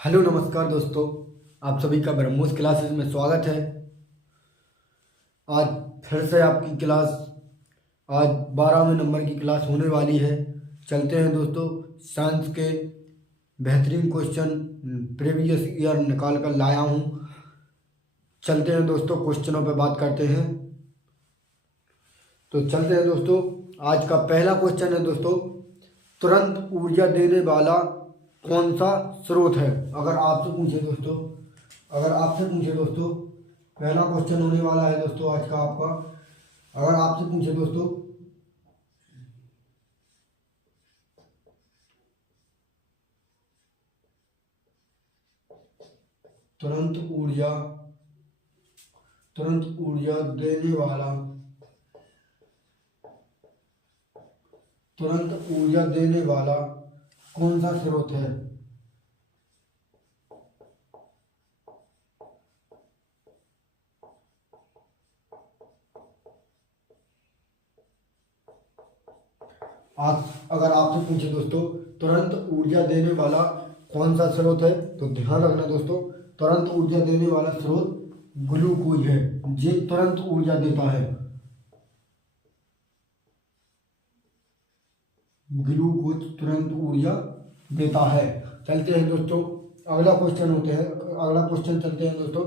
Hello नमस्कार दोस्तों, आप सभी का ब्रह्मोस क्लासेस में स्वागत है। आज फिर से आपकी क्लास आज 12वें नंबर की क्लास होने वाली है। चलते हैं दोस्तों, साइंस के बेहतरीन क्वेश्चन प्रीवियस ईयर निकाल कर लाया हूँ। चलते हैं दोस्तों, क्वेश्चनों पे बात करते हैं। तो चलते हैं दोस्तों, आज का पहला क्वेश्चन है दोस्तों, तुरंत ऊर्जा देने वाला कौन सा स्रोत है। अगर आपसे पूछे दोस्तों पहला क्वेश्चन होने वाला है दोस्तों आज का आपका। अगर आपसे पूछे दोस्तों तुरंत ऊर्जा देने वाला कौन सा स्रोत है। अगर आपसे पूछे दोस्तों तुरंत ऊर्जा देने वाला कौन सा स्रोत है, तो ध्यान रखना दोस्तों, तुरंत ऊर्जा देने वाला स्रोत ग्लूकोज है। ये तुरंत ऊर्जा देता है। ग्लूकोज तुरंत ऊर्जा देता है। चलते हैं दोस्तों, अगला क्वेश्चन चलते हैं दोस्तों,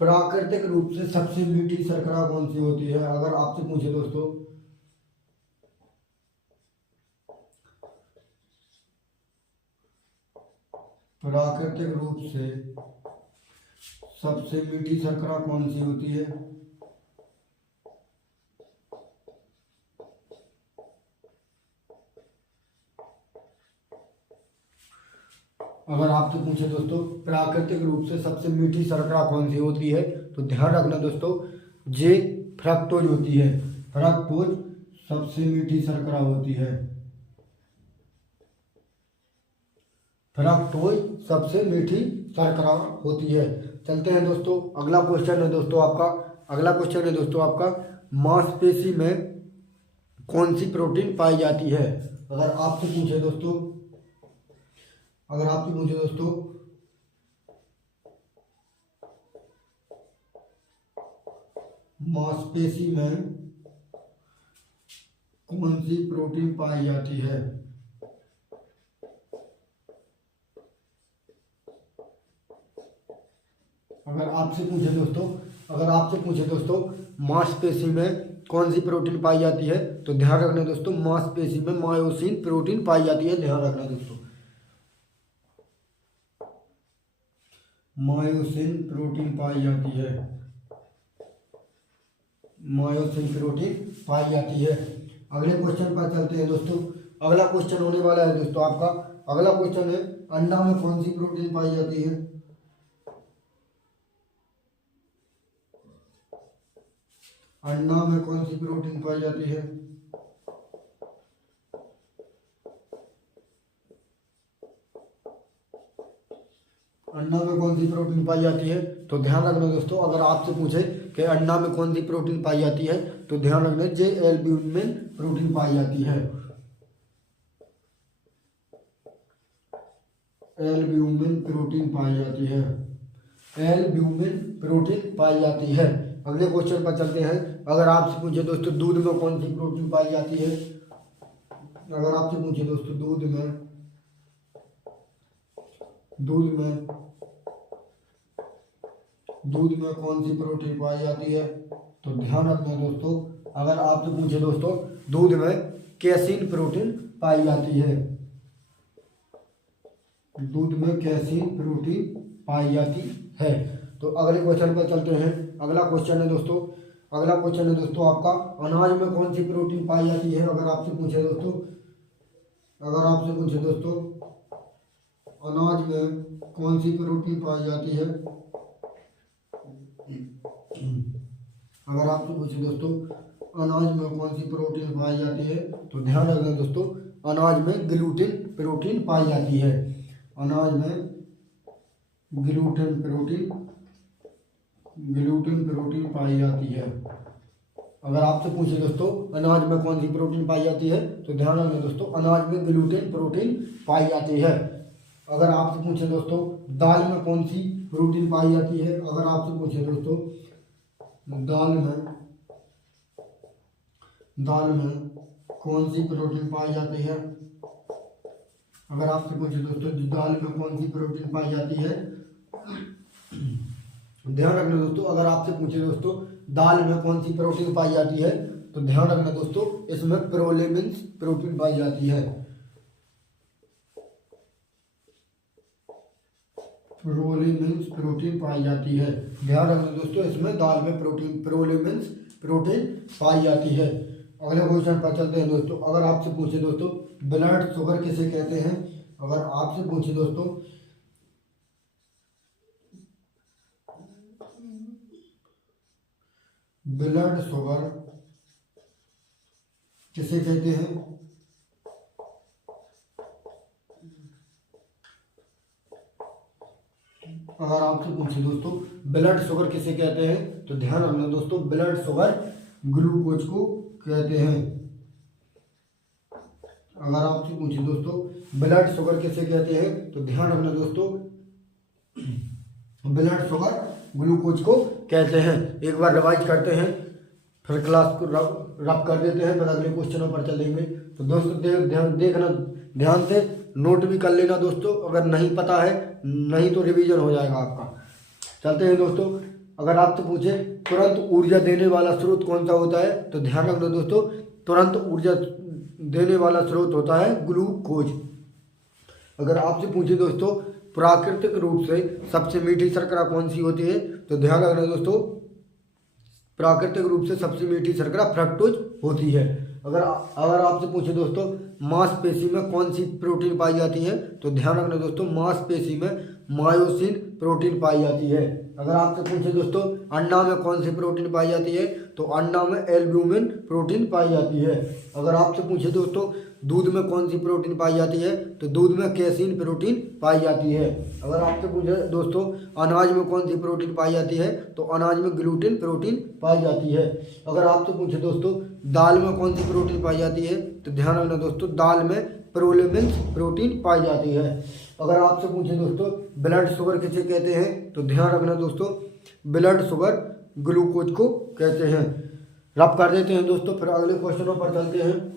प्राकृतिक रूप से सबसे मीठी शर्करा कौन सी होती है। अगर आपसे पूछे दोस्तों प्राकृतिक रूप से सबसे मीठी शर्करा कौन सी होती है। अगर आपसे पूछे दोस्तों प्राकृतिक रूप से सबसे मीठी शर्करा कौन सी होती है, तो ध्यान रखना दोस्तों, जे फ्रक्टोज होती है। फ्रक्टोज सबसे मीठी शर्करा होती है। फ्रक्टोज सबसे मीठी शर्करा होती है। चलते हैं दोस्तों, अगला क्वेश्चन है दोस्तों आपका, मांसपेशी में कौन सी प्रोटीन पाई जाती है। अगर आपसे पूछे दोस्तों मांसपेशी में कौन सी प्रोटीन पाई जाती है। अगर आपसे पूछे दोस्तों मांसपेशी में कौन सी प्रोटीन पाई जाती है, तो ध्यान रखना दोस्तों, मांसपेशी में मायोसिन प्रोटीन पाई जाती है। ध्यान रखना दोस्तों, मायोसिन प्रोटीन पाई जाती है। अगले क्वेश्चन पर चलते हैं दोस्तों। अगला क्वेश्चन होने वाला है दोस्तों आपका, अगला क्वेश्चन है, अंडा में कौन सी प्रोटीन पाई जाती है। अंडा में कौन सी प्रोटीन पाई जाती है। अंडा में कौन सी प्रोटीन पाई जाती है, तो ध्यान रखना दोस्तों, अगर आपसे पूछे कि अंडा में कौन सी प्रोटीन पाई जाती है, तो ध्यान रखना जे एल्ब्यूमिन प्रोटीन पाई जाती है। एल्ब्यूमिन प्रोटीन पाई जाती है। अगले क्वेश्चन पर चलते हैं। अगर आपसे पूछे दोस्तों दूध में कौन सी प्रोटीन पाई जाती है। अगर आपसे पूछे दोस्तों दूध में कौन सी प्रोटीन पाई जाती है, तो ध्यान रखना दोस्तों, अगर आपसे पूछे दोस्तों दूध में कैसीन प्रोटीन पाई जाती है। दूध में कैसीन प्रोटीन पाई जाती है। तो अगले क्वेश्चन पर चलते हैं। अगला क्वेश्चन है दोस्तों आपका, अनाज में कौन सी प्रोटीन पाई जाती है। अगर आपसे पूछे दोस्तों अनाज में कौन सी प्रोटीन पाई जाती है। अगर आपसे पूछे दोस्तों अनाज में कौन सी प्रोटीन पाई जाती है, तो ध्यान रखना दोस्तों, अनाज में ग्लूटेन प्रोटीन पाई जाती है। अनाज में ग्लूटेन प्रोटीन पाई जाती है। अगर आपसे पूछे दोस्तों अनाज में कौन सी प्रोटीन पाई जाती है, तो ध्यान रखना दोस्तों, अनाज में ग्लूटेन प्रोटीन पाई जाती है। अगर आपसे पूछे दोस्तों दाल में कौन सी प्रोटीन पाई जाती है, अगर आपसे पूछे दोस्तों दाल में कौन सी प्रोटीन पाई जाती है, अगर आपसे पूछे दोस्तों दाल में कौन सी प्रोटीन पाई जाती है, ध्यान रखना दोस्तों, अगर आपसे पूछे दोस्तों दाल में कौन सी प्रोटीन पाई जाती है तो ध्यान रखना दोस्तों इसमें प्रोलेमिन्स प्रोटीन पाई जाती है। प्रोलेमिन्स प्रोटीन पाई जाती है, ध्यान रखना दोस्तों इसमें दाल में प्रोलेमिन्स प्रोटीन पाई जाती है। अगले क्वेश्चन पर चलते हैं दोस्तों। अगर आपसे पूछे दोस्तों ब्लड शुगर किसे कहते हैं, अगर आपसे पूछे दोस्तों ब्लड शुगर किसे कहते हैं, अगर आपसे पूछे दोस्तों ब्लड शुगर किसे कहते हैं तो ध्यान रखना दोस्तों ब्लड शुगर ग्लूकोज को कहते हैं। अगर आपसे पूछे दोस्तों ब्लड शुगर किसे कहते हैं तो ध्यान रखना दोस्तों ब्लड शुगर ग्लूकोज को कहते हैं। एक बार रिवाइज करते हैं फिर क्लास को रब कर देते हैं, फिर अगले क्वेश्चनों पर चलेंगे। तो दोस्तों देखना ध्यान से, नोट भी कर लेना दोस्तों, अगर नहीं पता है नहीं तो रिवीजन हो जाएगा आपका। चलते हैं दोस्तों। अगर आपसे पूछे तुरंत ऊर्जा देने वाला स्रोत कौन सा होता है तो ध्यान रखना दोस्तों तुरंत ऊर्जा देने वाला स्रोत होता है ग्लूकोज। अगर आपसे पूछे दोस्तों प्राकृतिक रूप से सबसे मीठी शर्करा कौन सी होती है तो ध्यान रखना दोस्तों प्राकृतिक रूप से सबसे मीठी शर्करा फ्रक्टोज होती है। अगर आपसे पूछे दोस्तों मांसपेशी में कौन सी प्रोटीन पाई जाती है तो ध्यान रखना दोस्तों मांसपेशी में मायोसिन प्रोटीन पाई जाती है। अगर आपसे पूछे दोस्तों अंडा में कौन सी प्रोटीन पाई जाती है तो अंडा में एल्ब्यूमिन प्रोटीन पाई जाती है। अगर आपसे पूछे दोस्तों दूध में कौन सी प्रोटीन पाई जाती है तो दूध में कैसीन प्रोटीन पाई जाती है। अगर आपसे पूछे दोस्तों अनाज में कौन सी प्रोटीन पाई जाती है तो अनाज में ग्लूटेन प्रोटीन पाई जाती है। अगर आपसे पूछे दोस्तों दाल में कौन सी प्रोटीन पाई जाती है तो ध्यान रखना दोस्तों दाल में प्रोलेमिन्स प्रोटीन पाई जाती है। अगर आपसे पूछे दोस्तों ब्लड शुगर किसे कहते हैं तो ध्यान रखना दोस्तों ब्लड शुगर ग्लूकोज को कहते हैं। रब कर देते हैं दोस्तों, फिर अगले क्वेश्चनों पर चलते हैं।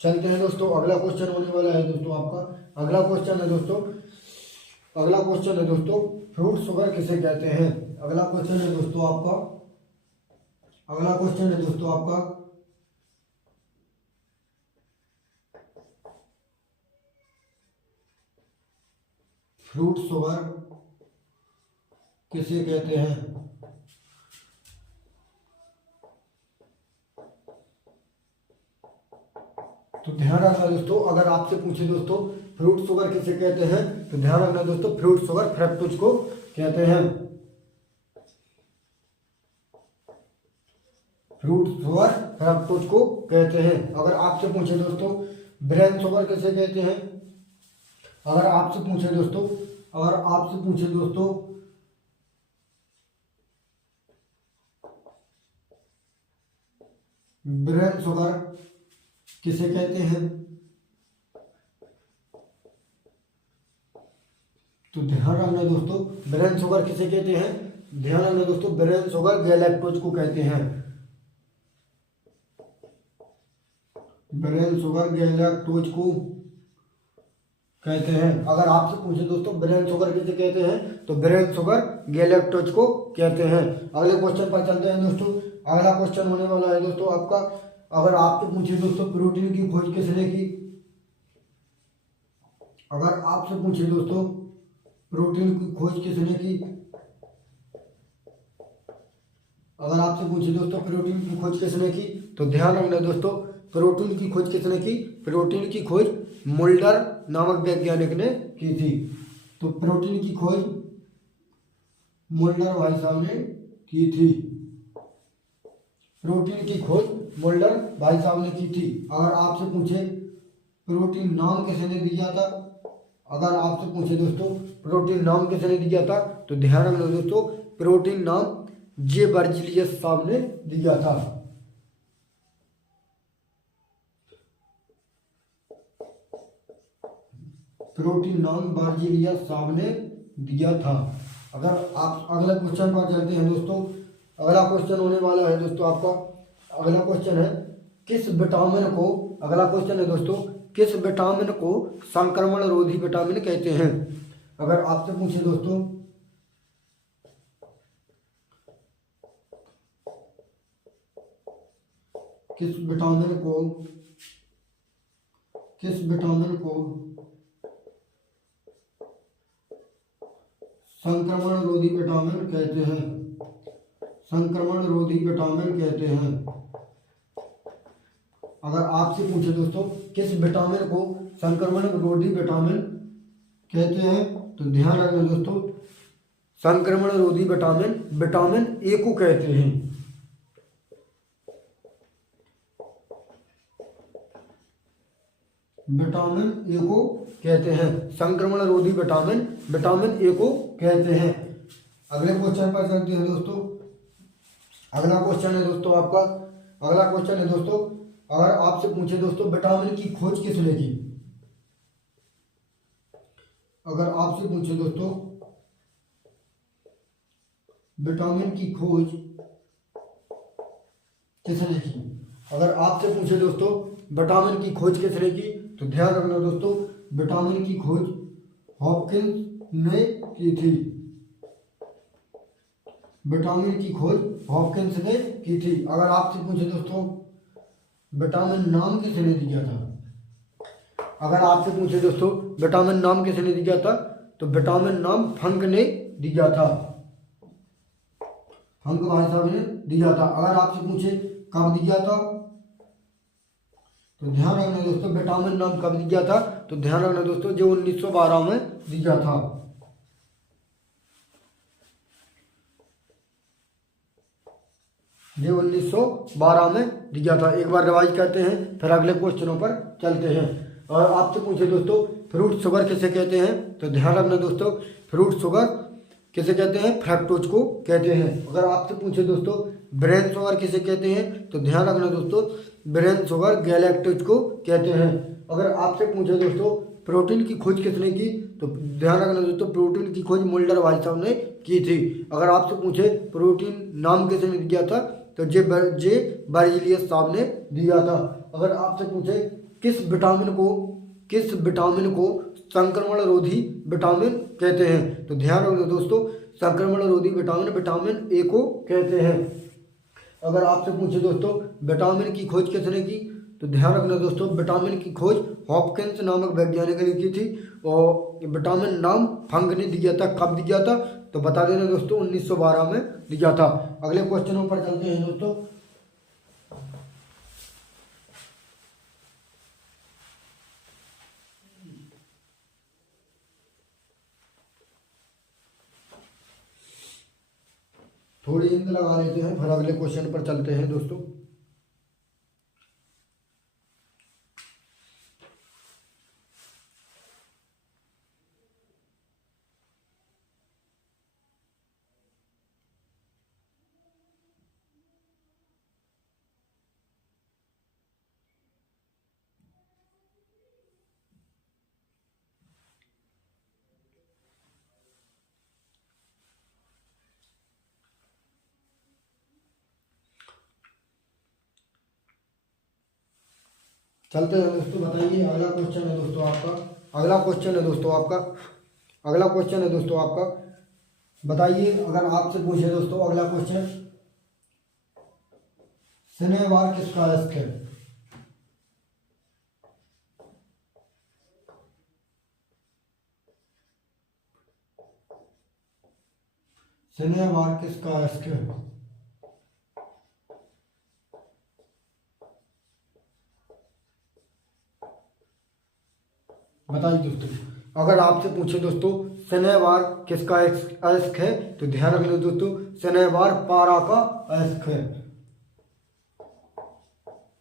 चलते हैं दोस्तों, अगला क्वेश्चन होने वाला है दोस्तों आपका। अगला क्वेश्चन है दोस्तों फ्रूट शुगर किसे कहते हैं। अगला क्वेश्चन है दोस्तों आपका फ्रूट शुगर किसे कहते हैं। तो ध्यान रखना दोस्तों अगर आपसे पूछे दोस्तों फ्रूट शुगर किसे कहते हैं तो ध्यान रखना दोस्तों फ्रूट शुगर फ्रक्टोज को कहते हैं। फ्रूट शुगर फ्रक्टोज को कहते हैं। अगर आपसे पूछे दोस्तों ब्रेन शुगर किसे कहते हैं, अगर आपसे पूछे दोस्तों ब्रेन शुगर किसे कहते हैं तो ध्यान रखना दोस्तों ब्रेन शुगर किसे कहते हैं, ध्यान रखना दोस्तों ब्रेन शुगर गैलेक्टोज को कहते हैं। ब्रेन शुगर गैलेक्टोज को कहते हैं। अगर आपसे पूछे दोस्तों ब्रेन शुगर किसे कहते हैं तो ब्रेन शुगर गैलेक्टोज को कहते हैं। अगले क्वेश्चन पर चलते हैं दोस्तों। अगला क्वेश्चन होने वाला है दोस्तों आपका। अगर आपसे पूछे दोस्तों प्रोटीन की खोज किसने की, अगर आपसे पूछे दोस्तों प्रोटीन की खोज किसने की, अगर आपसे पूछे दोस्तों प्रोटीन की खोज किसने की तो ध्यान रखना दोस्तों प्रोटीन की खोज किसने की, प्रोटीन की खोज मुल्डर नामक वैज्ञानिक ने की थी। तो प्रोटीन की खोज मुल्डर भाई साहब ने की थी। प्रोटीन की खोज मुल्डर भाई साहब ने की थी। अगर आपसे पूछे प्रोटीन नाम किसने दिया था, अगर आपसे पूछे दोस्तों प्रोटीन नाम किसने दिया था, तो ध्यान रखना दोस्तों, प्रोटीन नाम जे बर्जीलियस साहब ने दिया था। प्रोटीन नाम बर्जीलियस साहब ने दिया था। अगर आप अगला क्वेश्चन पर चलते हैं दोस्तों, अगला क्वेश्चन होने वाला है दोस्तों आपका, अगला क्वेश्चन है किस विटामिन को, अगला क्वेश्चन है दोस्तों, किस विटामिन को संक्रमण रोधी विटामिन कहते हैं। अगर आपसे पूछे दोस्तों किस विटामिन को संक्रमण रोधी विटामिन कहते हैं, संक्रमण रोधी विटामिन कहते हैं। अगर आपसे पूछे दोस्तों किस विटामिन को संक्रमण रोधी विटामिन कहते हैं, तो ध्यान रखना दोस्तों, संक्रमण रोधी विटामिन विटामिन ए को कहते हैं। विटामिन ए को कहते हैं, संक्रमण रोधी विटामिन विटामिन ए को कहते हैं। अगले क्वेश्चन पर चलते हैं दोस्तों, अगला क्वेश्चन है दोस्तों आपका, अगला क्वेश्चन है दोस्तों, अगर आपसे पूछे दोस्तों विटामिन की खोज किसने की, अगर आपसे पूछे दोस्तों विटामिन की खोज किसने की, अगर आपसे पूछे दोस्तों विटामिन की खोज किसने की, तो ध्यान रखना दोस्तों, विटामिन की खोज हॉपकिंस ने की थी। विटामिन की खोज हॉपकिंस ने की थी। अगर आपसे पूछे दोस्तों विटामिन नाम किसने दिया था, अगर आपसे पूछे दोस्तों विटामिन नाम किसने दिया था, तो विटामिन नाम फंक ने दिया था, फंक भाई साहब ने दिया था। अगर आपसे पूछे कब दिया था, तो ध्यान रखना दोस्तों, विटामिन नाम कब दिया था, तो ध्यान रखना दोस्तों, जो 1912 में दिया था। ये 1912 में दिया था। एक बार रिवाइज करते हैं, फिर अगले क्वेश्चनों पर चलते हैं। और आपसे पूछे दोस्तों फ्रूट शुगर किसे कहते हैं, तो ध्यान रखना दोस्तों, फ्रूट शुगर किसे कहते हैं, फ्रक्टोज को कहते हैं। अगर आपसे पूछे दोस्तों ब्रेन शुगर किसे कहते हैं, तो ध्यान रखना दोस्तों, ब्रेन शुगर गैलेक्टोज को कहते हैं। अगर आपसे पूछे दोस्तों प्रोटीन की खोज किसने की, तो ध्यान रखना दोस्तों, प्रोटीन की खोज मुल्डर भाई साहब ने की थी। अगर आपसे पूछे प्रोटीन नाम किसने दिया था, तो जे बर्जीलियस साहब ने दिया था। अगर आपसे पूछे किस विटामिन को संक्रमण रोधी विटामिन कहते हैं, तो ध्यान रखना दोस्तों, संक्रमण रोधी विटामिन विटामिन ए को कहते हैं। अगर आपसे पूछे दोस्तों विटामिन की खोज किसने की, तो ध्यान रखना दोस्तों, विटामिन की खोज हॉपकिंस नामक वैज्ञानिक ने की थी। और विटामिन नाम फंक ने दिया था। कब दिया था, तो बता देना दोस्तों, 1912 में दिया था। अगले क्वेश्चनों पर चलते हैं दोस्तों। थोड़ी इंक लगा लेते हैं, फिर अगले क्वेश्चन पर चलते हैं दोस्तों। चलते हैं दोस्तों, बताइए अगला क्वेश्चन है दोस्तों आपका, अगला क्वेश्चन है दोस्तों आपका, अगला क्वेश्चन है दोस्तों आपका, बताइए। अगर आपसे पूछे दोस्तों अगला क्वेश्चन, शनिवार किसका अयस्क है, शनिवार किसका अयस्क है। बताइए दोस्तों, अगर आपसे पूछे दोस्तों शनिवार किसका अयस्क है, तो ध्यान रखना दोस्तों, शनिवार पारा का अयस्क है,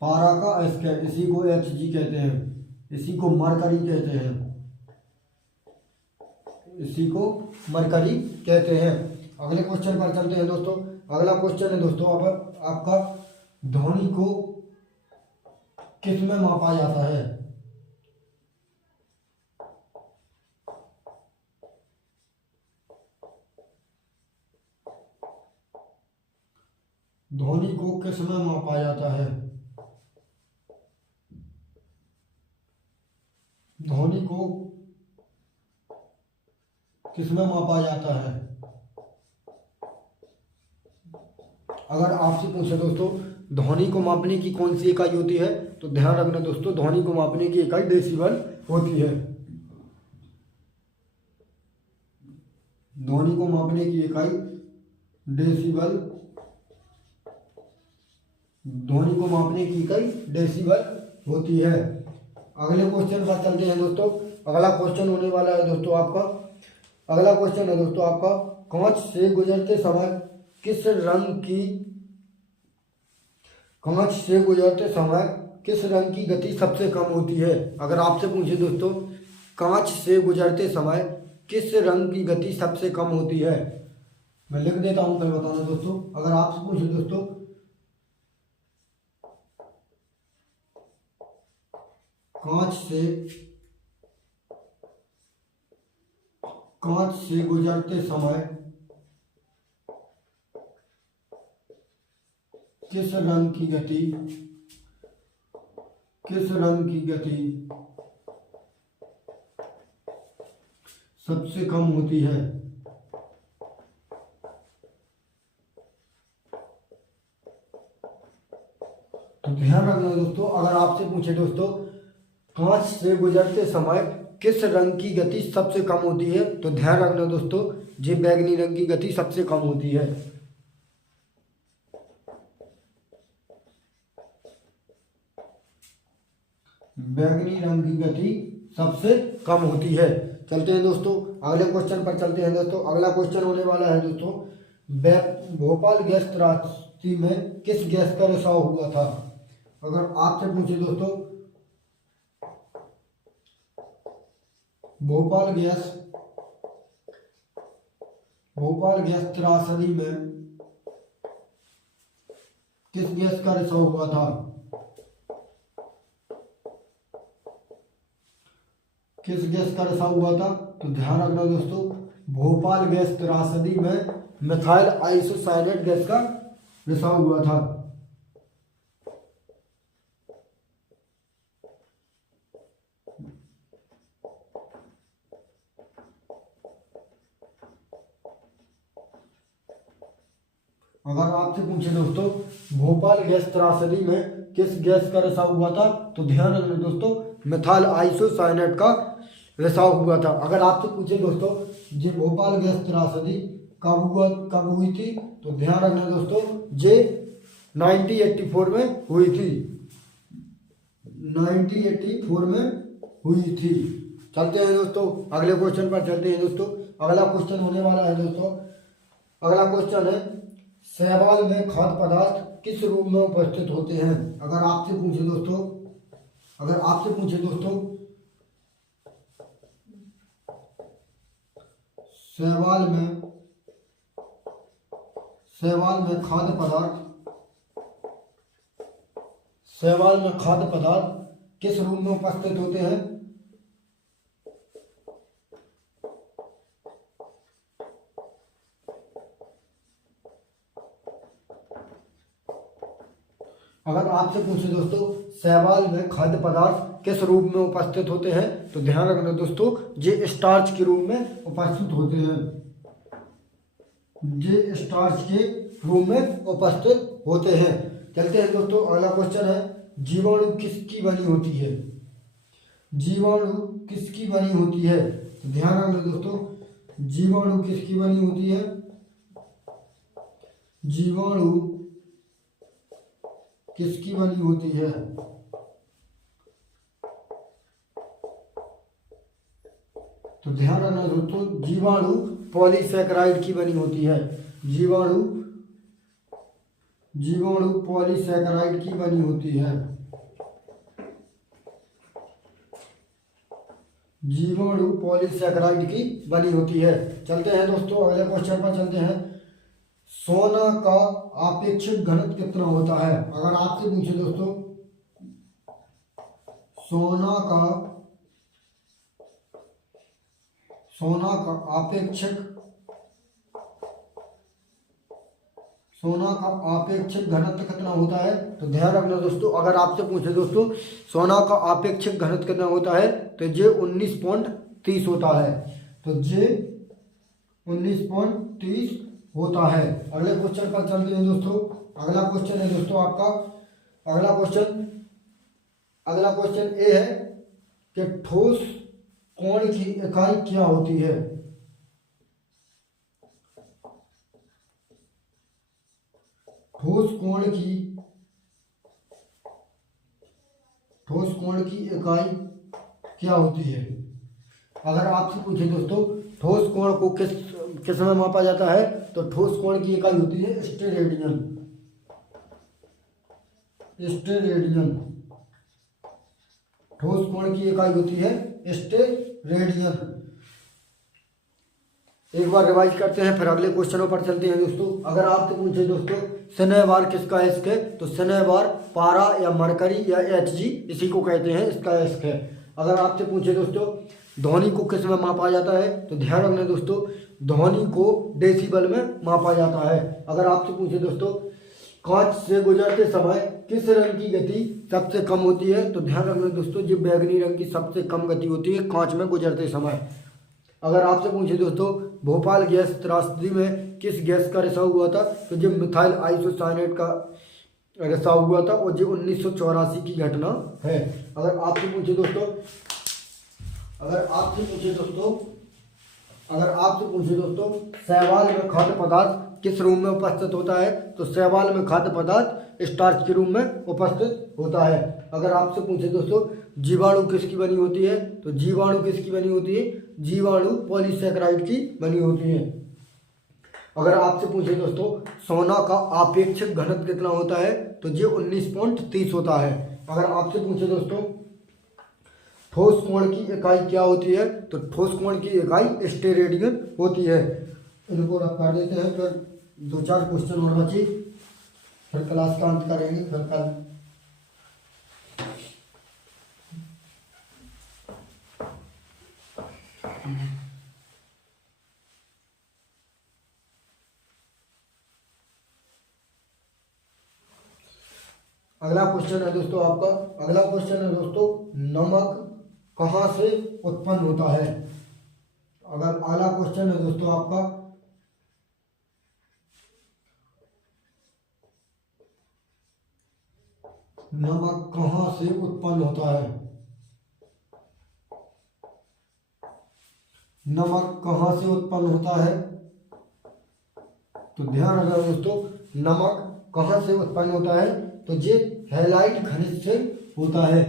पारा का अयस्क है। इसी को Hg कहते हैं, इसी को मरकरी कहते हैं। इसी को मरकरी कहते हैं। अगले क्वेश्चन पर चलते हैं दोस्तों। अगला क्वेश्चन है दोस्तों अब आपका, ध्वनि को किस में मापा जाता है? ध्वनि को किस में मापा जाता है? ध्वनि को किस में मापा जाता है? अगर आपसे पूछे दोस्तों ध्वनि को मापने की कौन सी इकाई होती है, तो ध्यान रखना दोस्तों, ध्वनि को मापने की इकाई डेसिबल होती है। ध्वनि को मापने की इकाई डेसिबल, ध्वनि को मापने की इकाई डेसिबल होती है। अगले क्वेश्चन पर चलते हैं दोस्तों। अगला क्वेश्चन होने वाला है दोस्तों आपका, अगला क्वेश्चन है दोस्तों आपका, कांच से गुजरते समय किस रंग की, कांच से गुजरते समय किस रंग की गति सबसे कम होती है? अगर आपसे पूछे दोस्तों कांच से गुजरते समय किस रंग की गति सबसे कम होती है, मैं लिख देता हूं फिर बताना दोस्तों। अगर आपसे पूछे दोस्तों कांच से गुजरते समय किस रंग की गति सबसे कम होती है, तो ध्यान रखना दोस्तों। अगर आपसे पूछे दोस्तों कांच से गुजरते समय किस रंग की गति सबसे कम होती है, तो ध्यान रखना दोस्तों, ये बैगनी रंग की गति सबसे कम होती है। बैगनी रंग की गति सबसे कम होती है। चलते हैं दोस्तों अगले क्वेश्चन पर चलते हैं दोस्तों। अगला क्वेश्चन होने वाला है दोस्तों, भोपाल गैस त्रासदी में किस गैस का रिसाव हुआ था? अगर आपसे पूछे दोस्तों भोपाल गैस त्रासदी में किस गैस का रिसाव हुआ था? किस गैस का रिसाव हुआ था? तो ध्यान रखना दोस्तों, भोपाल गैस त्रासदी में मिथाइल आइसोसाइनेट गैस का रिसाव हुआ था। अगर आपसे पूछे दोस्तों भोपाल गैस त्रासदी में किस गैस का रिसाव हुआ था, तो ध्यान रखना दोस्तों, मिथाइल आइसोसाइनेट का रिसाव हुआ था। अगर आपसे पूछे दोस्तों ये भोपाल गैस त्रासदी कब हुई थी, तो ध्यान रखना दोस्तों, ये 1984 में हुई थी, 1984 में हुई थी। चलते हैं दोस्तों अगले क्वेश्चन पर चलते हैं दोस्तों। अगला क्वेश्चन होने वाला है दोस्तों, अगला क्वेश्चन है, शैवाल में खाद्य पदार्थ किस रूप में उपस्थित होते हैं? अगर आपसे पूछे दोस्तों शैवाल में खाद्य पदार्थ किस रूप में उपस्थित होते हैं? अगर आपसे पूछे दोस्तों शैवाल में खाद्य पदार्थ किस रूप में उपस्थित होते हैं, तो ध्यान रखना दोस्तों, ये स्टार्च के रूप में उपस्थित होते हैं, ये स्टार्च के रूप में उपस्थित होते हैं। चलते हैं दोस्तों अगला क्वेश्चन है, जीवाणु किसकी बनी होती है? जीवाणु किसकी बनी होती है? तो ध्यान रखना दोस्तों, जीवाणु किसकी बनी होती है? जीवाणु किसकी बनी होती है? तो ध्यान रखना दोस्तों, जीवाणु पॉलीसैकेराइड की बनी होती है, जीवाणु पॉलीसैकेराइड की बनी होती है, जीवाणु पॉलीसैकेराइड की बनी होती है। चलते हैं दोस्तों अगले क्वेश्चन पर चलते हैं। सोना का आपेक्षिक घनत्व कितना होता है? अगर आपसे पूछे दोस्तों सोना का आपेक्षिक घनत्व कितना होता है, तो ध्यान रखना दोस्तों, अगर आपसे पूछे दोस्तों सोना का आपेक्षिक घनत्व कितना होता है तो जे 19.30 होता है। तो जे 19.30 होता है। अगले क्वेश्चन पर चलते हैं दोस्तों। अगला क्वेश्चन है दोस्तों आपका अगला क्वेश्चन ये है कि ठोस कोण की इकाई क्या होती है? ठोस कोण की इकाई क्या होती है? अगर आपसे पूछे दोस्तों ठोस कोण को किस में मापा जाता है, तो ठोस कोण की इकाई होती है स्टेरेडियन। ठोस कोण की इकाई होती है स्टेरेडियन। एक बार रिवाइज करते हैं, फिर अगले क्वेश्चनों पर चलते हैं दोस्तों। अगर आपसे पूछे दोस्तों शनिवार किसका एस्क है, तो शनिवार पारा या मरकरी या Hg इसी को कहते हैं, इसका एस्क है। अगर आपसे पूछे दोस्तों ध्वनि को किस में मापा जाता है, तो ध्यान रखना दोस्तों ध्वनि को डेसिबल में मापा जाता है। अगर आपसे पूछे दोस्तों कांच से गुजरते समय किस रंग की गति सबसे कम होती है, तो ध्यान रखना दोस्तों जो बैगनी रंग की सबसे कम गति होती है कांच में गुजरते समय। अगर आपसे पूछे दोस्तों भोपाल गैस त्रासदी में किस गैस का रिसाव हुआ था, तो जो मिथाइल आइसोसाइनेट का रिसाव हुआ था और जो 1984 की घटना है। अगर आपसे पूछे दोस्तों शैवाल में खाद्य पदार्थ किस रूप में उपस्थित होता है, तो शैवाल में खाद्य पदार्थ स्टार्च के रूप में उपस्थित होता है। अगर आपसे पूछे दोस्तों जीवाणु किसकी बनी होती है, तो जीवाणु किसकी बनी होती है? जीवाणु पॉलीसैकेराइड की बनी होती है। अगर आपसे पूछे दोस्तों सोना का आपेक्षिक घनत्व कितना होता है, तो ये 19.30 होता है। अगर आपसे पूछे दोस्तों ठोस कोण की इकाई क्या होती है, तो ठोस कोण की इकाई स्टेरेडियन होती है। इनको रख कर देते हैं, फिर 2-4 क्वेश्चन और बचे, फिर क्लास का अंत करेंगे, फिर कल अगला क्वेश्चन है दोस्तों नमक कहाँ से उत्पन्न होता है? अगला क्वेश्चन है दोस्तों आपका नमक कहाँ से उत्पन्न होता है? नमक कहाँ से उत्पन्न होता है, तो ध्यान रखना दोस्तों नमक कहाँ से उत्पन्न होता है, तो ये हैलाइट खनिज से होता है।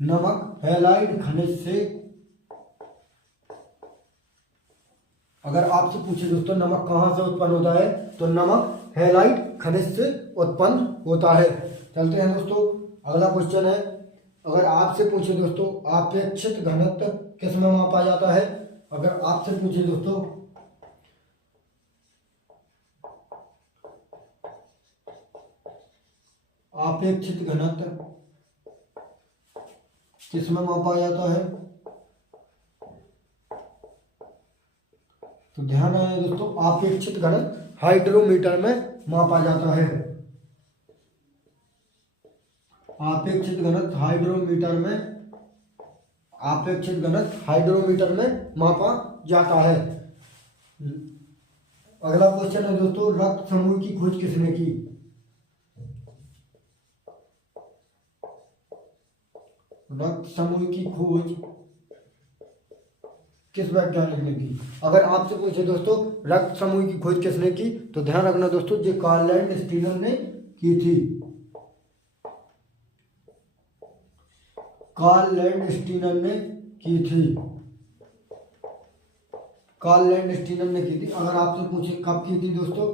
नमक हैलाइट खनिज से। अगर आपसे पूछे दोस्तों नमक कहाँ से उत्पन्न होता है, तो नमक हैलाइट खनिज से उत्पन्न होता है। चलते हैं दोस्तों अगला क्वेश्चन है। अगर आपसे पूछे दोस्तों आपेक्षिक घनत्व किस में मापा जाता है, अगर आपसे पूछे दोस्तों आपेक्षिक घनत्व किस में मापा जाता है, तो ध्यान रखना दोस्तों आपेक्षिक घनत्व हाइड्रोमीटर में मापा जाता है। आपेक्षिक घनत्व हाइड्रोमीटर में मापा जाता है। अगला क्वेश्चन है दोस्तों रक्त समूह की खोज किसने की? रक्त समूह की खोज किस वैज्ञानिक ने की? अगर आपसे पूछे दोस्तों रक्त समूह की खोज किसने की, तो ध्यान रखना दोस्तों जो कार्ल लैंड ने की थी। कार्ल लैंड ने की थी। अगर आपसे पूछे कब की थी दोस्तों,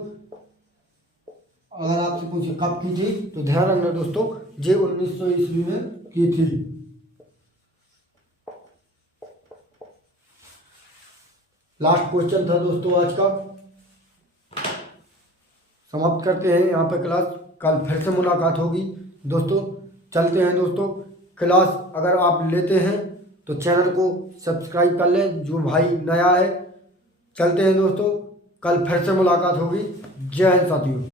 तो ध्यान रखना दोस्तों ये 1900 ईस्वी में की थी। लास्ट क्वेश्चन था दोस्तों आज का। समाप्त करते हैं यहाँ पर क्लास, कल फिर से मुलाकात होगी दोस्तों। चलते हैं दोस्तों, क्लास अगर आप लेते हैं तो चैनल को सब्सक्राइब कर लें, जो भाई नया है। चलते हैं दोस्तों, कल फिर से मुलाकात होगी। जय हिंद साथियों।